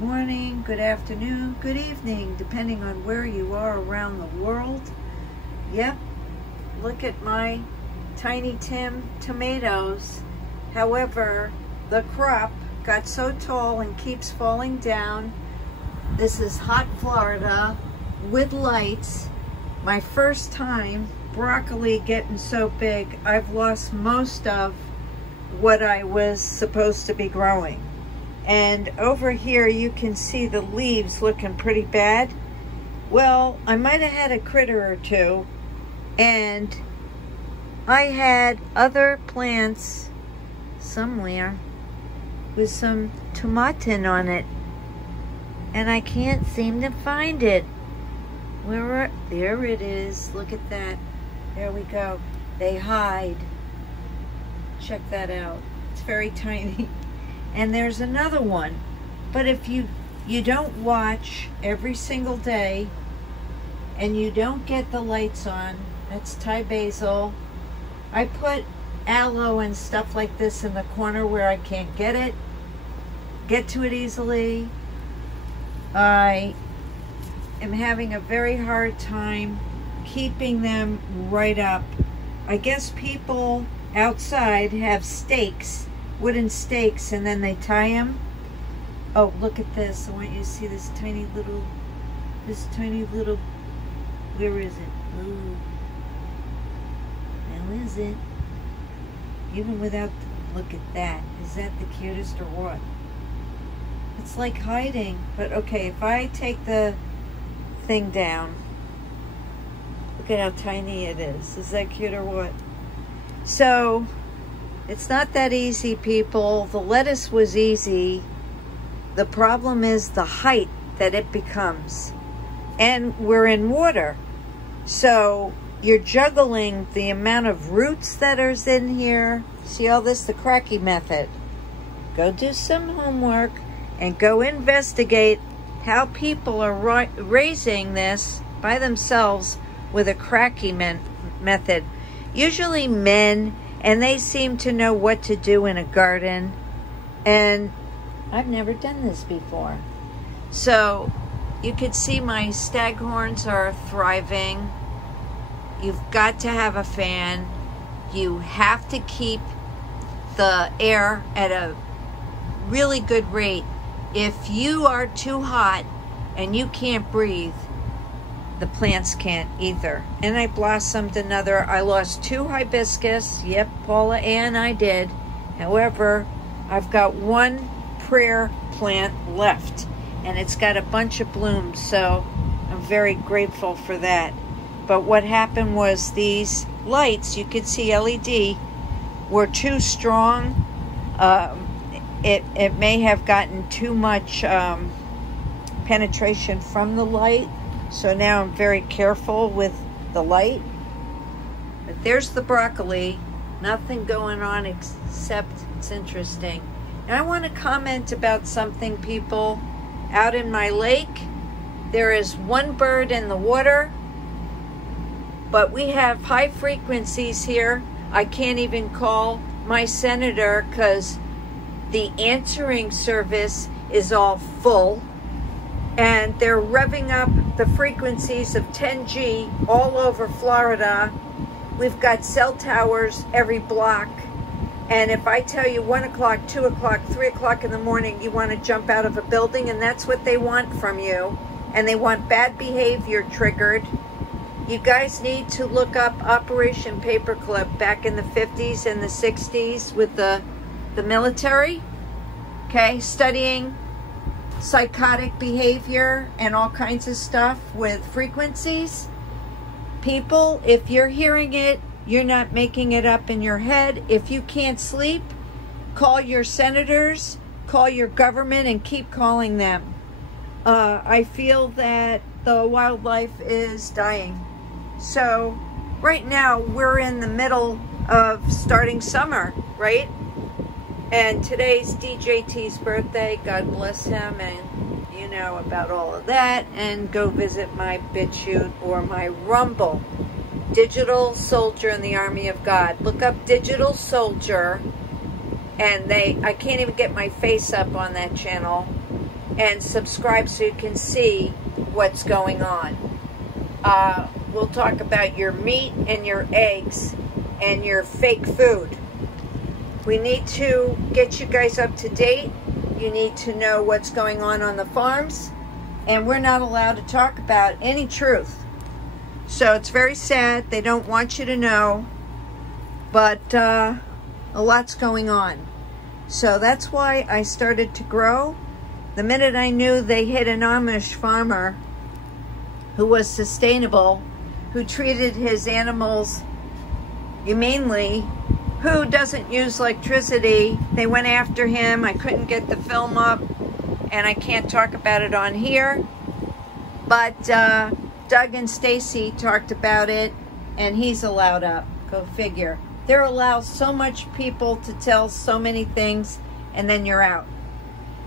morning, good afternoon, good evening, depending on where you are around the world. Yep, look at my Tiny Tim tomatoes. However, the crop got so tall and keeps falling down. This is hot Florida with lights. My first time broccoli getting so big, I've lost most of what I was supposed to be growing. And over here you can see the leaves looking pretty bad. Well, I might have had a critter or two, and I had other plants somewhere with some tomatin on it, and I can't seem to find it. There it is. Look at that. There we go. They hide. Check that out. It's very tiny. And there's another one. But if you don't watch every single day and you don't get the lights on, that's Thai basil. I put aloe and stuff like this in the corner where I can't get to it easily. I am having a very hard time keeping them right up. I guess people outside have stakes, wooden stakes, and then they tie them. Oh, look at this. I want you to see this tiny little, where is it? Ooh. Now is it? Even without, look at that. Is that the cutest or what? It's like hiding. But okay, if I take the thing down, look at how tiny it is. Is that cute or what? So, it's not that easy, people. The lettuce was easy. The problem is the height that it becomes. And we're in water. So, you're juggling the amount of roots that are in here. See all this? The cracky method. Go do some homework and go investigate how people are raising this by themselves with a cracky method. Usually men, and they seem to know what to do in a garden. And I've never done this before. So you could see my staghorns are thriving. You've got to have a fan. You have to keep the air at a really good rate. If you are too hot and you can't breathe, the plants can't either. And I blossomed another. I lost 2 hibiscus. Yep, Paula Ann, I did. However, I've got 1 prayer plant left, and it's got a bunch of blooms, so I'm very grateful for that. But what happened was these lights, you could see LED, were too strong. It may have gotten too much penetration from the light. So now I'm very careful with the light. But there's the broccoli. Nothing going on except it's interesting. And I want to comment about something, people. Out in my lake, there is 1 bird in the water. But we have high frequencies here. I can't even call my senator because the answering service is all full. And they're revving up the frequencies of 10G all over Florida. We've got cell towers every block. And if I tell you 1 o'clock, 2 o'clock, 3 o'clock in the morning, you want to jump out of a building, and that's what they want from you. And they want bad behavior triggered. You guys need to look up Operation Paperclip back in the 50s and the 60s with the military. Okay, studying psychotic behavior and all kinds of stuff with frequencies. People, if you're hearing it, you're not making it up in your head. If you can't sleep, call your senators, call your government, and keep calling them. I feel that the wildlife is dying. So right now we're in the middle of starting summer, right? And today's DJT's birthday. God bless him, and you know about all of that. And go visit my BitChute or my Rumble. Digital Soldier in the Army of God. Look up Digital Soldier, and I can't even get my face up on that channel. and subscribe so you can see what's going on. We'll talk about your meat and your eggs and your fake food. We need to get you guys up to date. You need to know what's going on the farms, and we're not allowed to talk about any truth. So it's very sad. They don't want you to know, but a lot's going on. So that's why I started to grow. The minute I knew they hit an Amish farmer who was sustainable, who treated his animals humanely, who doesn't use electricity, they went after him. I couldn't get the film up, and I can't talk about it on here. But Doug and Stacy talked about it, and he's allowed up. Go figure. They're allowed so much people to tell so many things, and then you're out.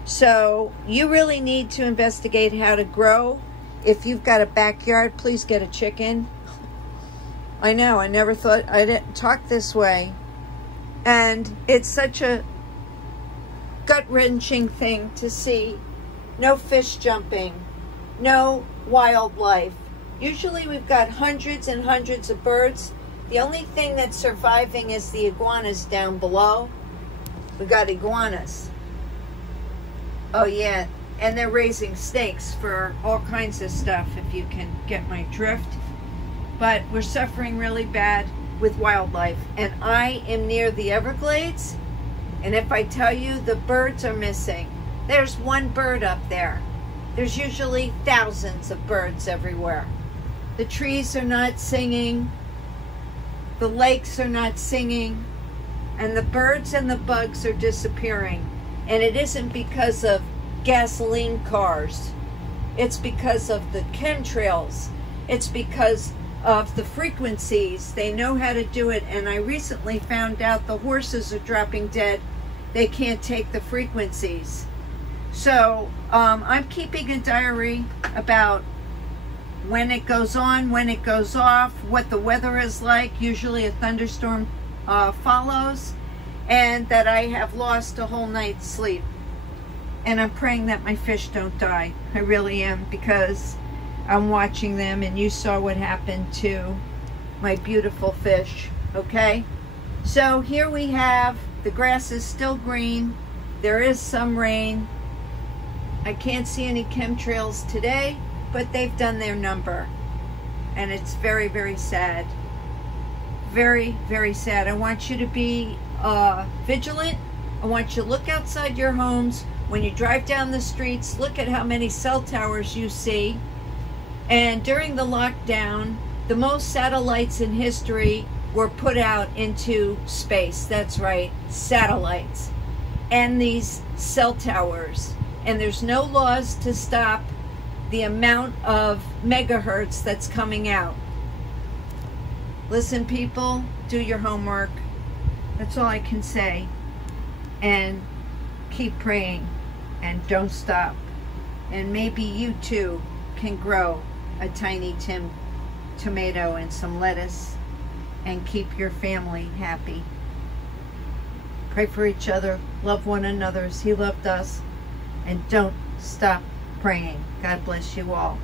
So you really need to investigate how to grow. If you've got a backyard, please get a chicken. I know, I never thought I'd talk this way. And it's such a gut-wrenching thing to see. No fish jumping, no wildlife. Usually we've got hundreds and hundreds of birds. The only thing that's surviving is the iguanas down below. We've got iguanas. Oh yeah, and they're raising snakes for all kinds of stuff, if you can get my drift. But we're suffering really bad with wildlife, and I am near the Everglades, and if I tell you the birds are missing, there's one bird up there. There's usually thousands of birds everywhere. The trees are not singing, the lakes are not singing, and the birds and the bugs are disappearing. And it isn't because of gasoline cars. It's because of the chemtrails. It's because of the frequencies. They know how to do it, and I recently found out the horses are dropping dead. They can't take the frequencies. So I'm keeping a diary about when it goes on, when it goes off, what the weather is like. Usually a thunderstorm follows, and that I have lost a whole night's sleep. And I'm praying that my fish don't die. I really am, because I'm watching them, and you saw what happened to my beautiful fish, okay? So here we have, the grass is still green. There is some rain. I can't see any chemtrails today, but they've done their number. And it's very, very sad. Very, very sad. I want you to be vigilant. I want you to look outside your homes. When you drive down the streets, look at how many cell towers you see. And during the lockdown, the most satellites in history were put out into space. That's right, satellites. And these cell towers. And there's no laws to stop the amount of megahertz that's coming out. Listen, people, do your homework. That's all I can say. And keep praying, and don't stop. And maybe you too can grow a tiny tomato and some lettuce and keep your family happy. Pray for each other, love one another as He loved us, and don't stop praying. God bless you all.